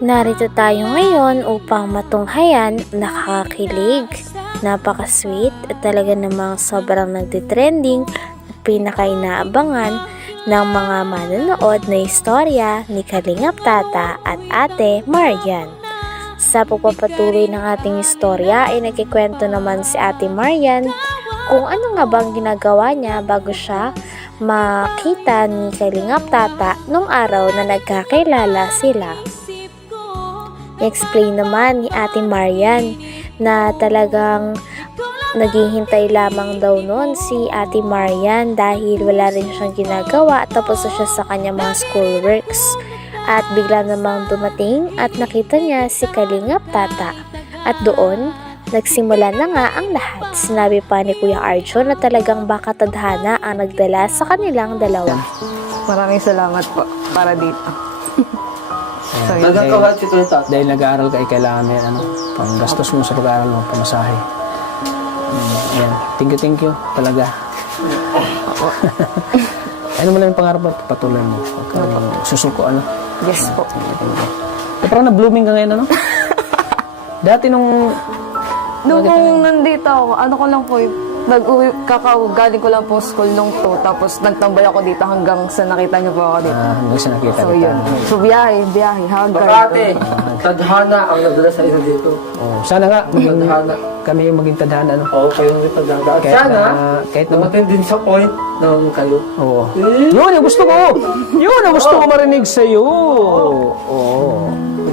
Narito tayo ngayon upang matunghayan, nakakakilig, napaka-sweet at talaga namang sobrang nagtitrending at pinaka-inaabangan ng mga manonood na istorya ni Kalingap Tata at Ate Marian. Sa pagpapatuloy ng ating istorya ay nagkikwento naman si Ate Marian kung ano nga bang ginagawa niya bago siya makita ni Kalingap Tata nung araw na nagkakilala sila. I-explain naman ni Ate Marian na talagang naghihintay lamang daw noon si Ate Marian dahil wala rin siyang ginagawa, tapos na siya sa kanyang mga schoolworks. At bigla namang dumating at nakita niya si Kalingap Tata. At doon, nagsimula na nga ang lahat. Sinabi pa ni Kuya Arjo na talagang baka tadhana ang nagdala sa kanilang dalawa. Maraming salamat po para dito. So, yun. Dahil nag-aaral ka, kailangan may pang gastos mo sa pag-aaral mo, pamasahe. Ayan. Thank you talaga. Ano mo lang yung pangarap mo, patuloy mo. Susuko, Yes po. Parang na-blooming ka ngayon, Dati nung nandito ako, ko lang po, galing ko lang po school nung to, tapos nagtambay ako dito hanggang sa nakita niyo po ako dito. Hanggang sa nakita So kita. yun. So biyahe, hanggang. Makati, tadhana ang nagdala sa inyo dito. Sana nga, Tadhana. kami yung maging tadhana, Oo, kayo yung tadhana. At Kahit sana, kahit na dumating din sa point ng kayo. Oo. Yun ang gusto ko! Yun ang gusto ko marinig sa'yo! Oo.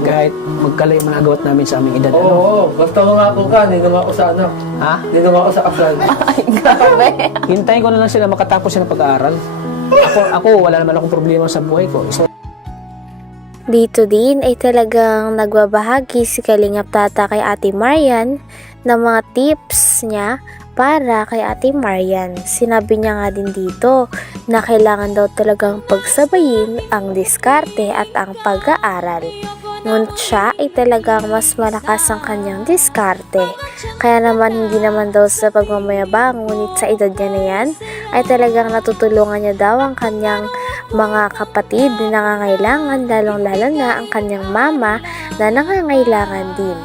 Kahit magkalay man agawat namin sa aming edad. Oo, basta umako ka, ninong ako sa anak. Ha? Ninong ako sa kasal. Grabe. Hintayin ko na lang sila makatapos sila ng pag-aaral. Ako, wala naman akong problema sa buhay ko. Dito din ay talagang nagbabahagi si Kalingap Tata kay Ate Marian ng mga tips niya para kay Ate Marian. Sinabi niya nga din dito na kailangan daw talagang pagsabayin ang diskarte at ang pag-aaral. Ngunit siya ay talagang mas malakas ang kanyang diskarte. Kaya naman hindi naman daw sa pagmamayabang, ngunit sa edad niya na yan ay talagang natutulungan niya daw ang kanyang mga kapatid na nangangailangan, lalong-lalo na ang kanyang mama na nangangailangan din.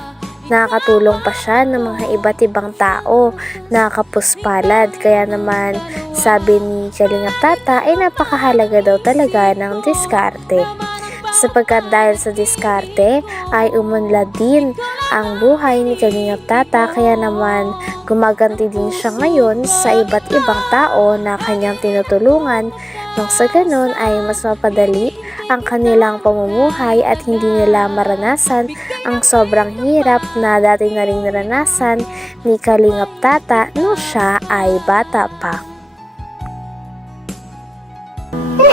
Nakakatulong pa siya ng mga iba't ibang tao na kapuspalad. Kaya naman sabi ni Kalingap Tata ay napakahalaga daw talaga ng diskarte. Sapagkat dahil sa diskarte ay umunlad din ang buhay ni Kalingap Tata, kaya naman gumaganti din siya ngayon sa iba't ibang tao na kanyang tinutulungan, nang sa ganun ay mas mapadali ang kanilang pamumuhay at hindi nila maranasan ang sobrang hirap na dati na rin naranasan ni Kalingap Tata nung siya ay bata pa.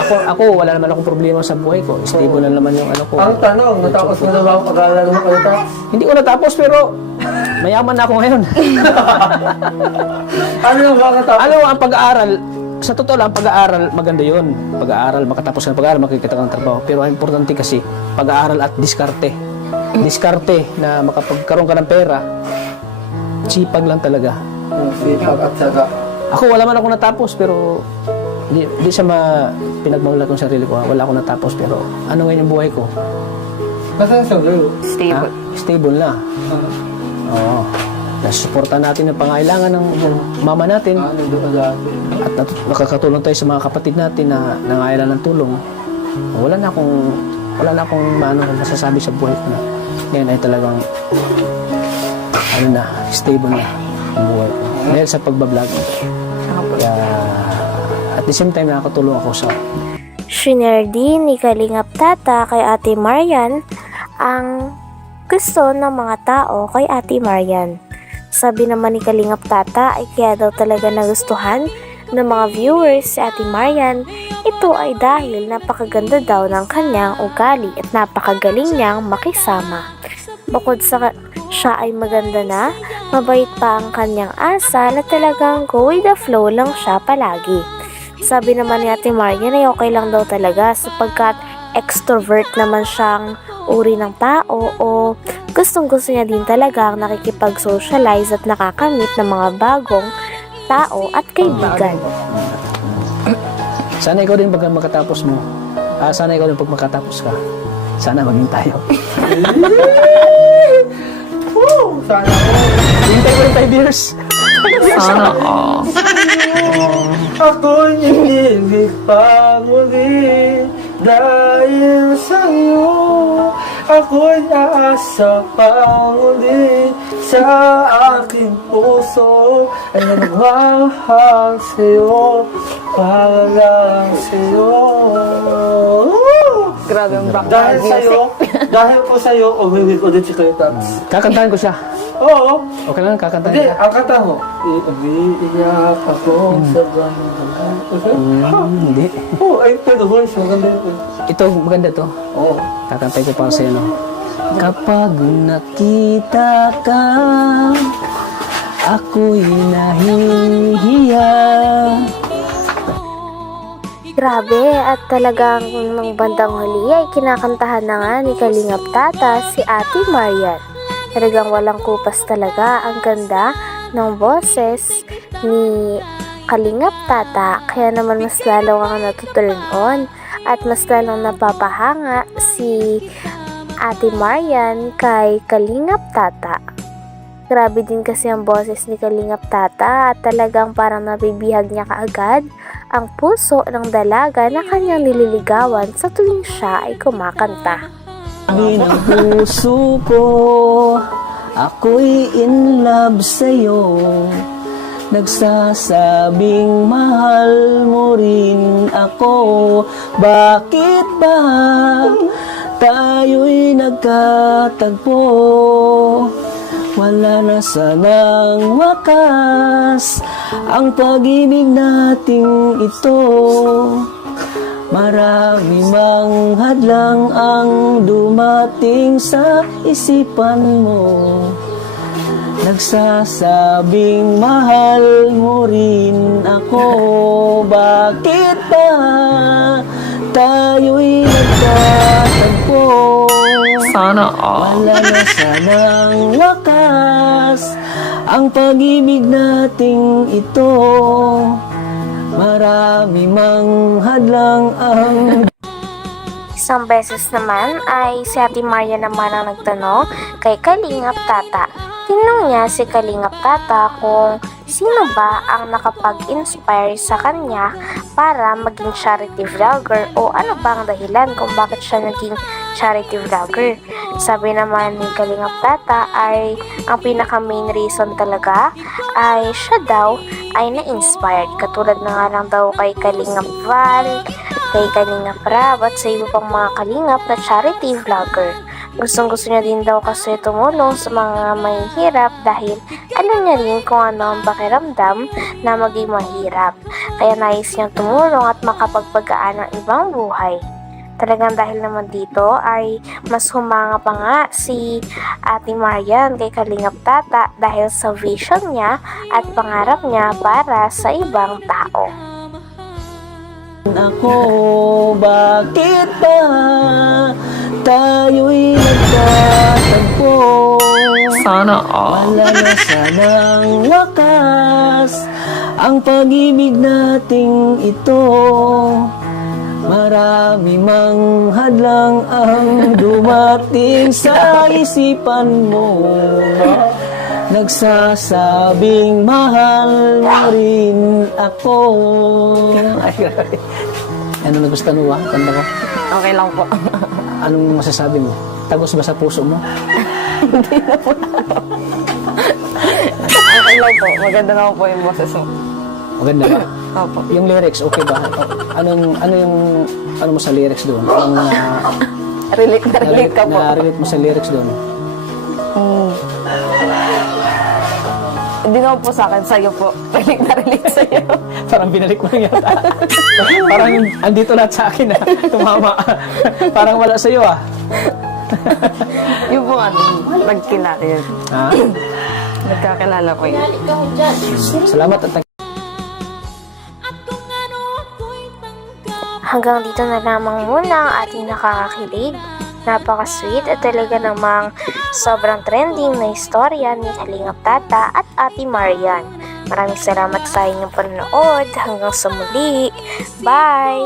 Ako, wala naman akong problema sa buhay ko. Stable na naman yung ko. Ang tanong, natapos mo na ba ang pag-aaral mo kayo? Hindi ko natapos pero mayaman na ako ngayon. Ano yung mga natapos? Ang pag-aaral, sa totoo lang, pag-aaral, maganda yun. Pag-aaral, makatapos ka ng pag-aaral, makikita ka ng trabaho. Pero ang importante kasi, pag-aaral at diskarte. Diskarte na makapagkaroon ka ng pera, sipag lang talaga. Sipag at syaga. Ako, wala man ako natapos, pero di sa pinagmamulat kong sarili ko. Wala ako natapos, pero ano ngayon yung buhay ko? Nasaan siya ngayon? Stable. Stable na. Oo. Nasusuportahan natin ang pangailangan ng mama natin. Nandun ka dati. At nakakatulong tayo sa mga kapatid natin na nangailangan ng tulong. Wala na akong masasabi sa buhay ko na ngayon ay talagang stable na ang buhay ko. Dahil sa pagbablog. Kaya at the same time nakakatulong ako sa Shinare din ni Kalingap Tata kay Ate Marian ang gusto ng mga tao kay Ate Marian. Sabi naman ni Kalingap Tata ay kaya daw talaga nagustuhan ng mga viewers si Ate Marian. Ito ay dahil napakaganda daw ng kanyang ugali at napakagaling niyang makisama. Bukod sa siya ay maganda na, mabait pa ang kanyang asa na talagang go with the flow lang siya palagi. Sabi naman ni Ate Marian ay okay lang daw talaga sapagkat extrovert naman siyang uri ng tao o gustong-gusto niya din talaga ang nakikipag-socialize at nakakamit ng mga bagong tao at kaibigan. Sana ikaw din pag makatapos mo. Sana ikaw din pag makatapos ka. Sana maging tayo. Woo! Sana all. Hintay ko yung 5 years. Sana Ako'y inilig pa muli dahil sa'yo. Ako'y aasa pa muli sa aking puso ay nagmahal sa'yo, para lang sa'yo. grabe ang back Dahil sa'yo, dahil po sa'yo, umiwig ulit si Kuya Tabs. Kakantahan ko siya. Oo. Okay lang, kakantahan Hindi, ko. ang kata mo. Umiiyak ako sa banda. Hindi. Oo, ay, pero voice, maganda yun. Ito, maganda to. Oo. Kakantay ko para sa'yo, no? Kapag nakita ka, ako'y nahihiya. Grabe, at talagang ng bandang huli ay kinakantahan na nga ni Kalingap Tata si Ate Marian. Talagang walang kupas talaga, ang ganda ng boses ni Kalingap Tata, kaya naman mas lalo ang natuturn on at mas lalong napapahanga si Ate Marian kay Kalingap Tata. Grabe din kasi ang boses ni Kalingap Tata at talagang parang nabibihag niya kaagad ang puso ng dalaga na kanyang nililigawan sa tuwing siya ay kumakanta. Sabi ng puso ko, ako'y in love sa'yo. Nagsasabing mahal mo rin ako. Bakit ba tayo'y nagkatagpo? Wala na sanang wakas ang pag-ibig nating ito. Marami mang hadlang ang dumating sa isipan mo. Nagsasabing mahal mo rin ako. Bakit ba tayo'y nagtatagpo? Sana Wala na sanang wakas ang pag-ibig nating ito. Marami mang hadlang ang... Isang beses naman ay si Ate Maria naman ang nagtanong kay Kalingap Tata. Tinanong niya si Kalingap Tata kung sino ba ang nakapag-inspire sa kanya para maging charity vlogger o ano ba ang dahilan kung bakit siya naging charity vlogger. Sabi naman ni Kalingap Tata ay ang pinaka main reason talaga ay siya daw ay na-inspired. Katulad na nga lang daw kay Kalingap Val, kay Kalingap Rab at sa iba pang mga kalingap na charity vlogger. Gustong-gusto niya din daw kasi tumulong sa mga mahihirap dahil alam niya rin kung ano ang pakiramdam na maging mahirap. Kaya nais niyang tumulong at makapagpagaan ng ibang buhay. Talagang dahil naman dito ay mas humanga pa nga si Ate Marian kay Kalingap Tata dahil sa vision niya at pangarap niya para sa ibang tao. Ako, bakit ba tayo'y nagtatagpo? Sana Wala na sanang wakas ang pag-ibig nating ito. Marami mang hadlang ang dumating sa isipan mo. Nagsasabing mahal mo rin ako. Ay, grabe. Ano nagustuhan mo ba? Kanta ko? okay lang po. Anong masasabi mo? Tagos ba sa puso mo? Okay lang po. Maganda naman po yung boses mo. Maganda ba? Opo. Yung lyrics, okay ba? Ano mo sa lyrics doon? Anong Relate na relate ka po. na-relate mo sa lyrics doon? Hindi naman po sa akin, sa'yo po. Relate na relate sa'yo. Parang binalik mo lang yata. Parang andito lahat sa akin ah. Tumama. Parang wala sa'yo ah. Yung po ano, nagkilala yun. Ah, Nagkakilala ko yun. salamat at Hanggang dito na lamang muna ang ating nakakakilig, napaka-sweet at talaga namang sobrang trending na istorya ni Kalingap Tata at Ate Marian. Maraming salamat sa inyong panonood. Hanggang sa muli. Bye!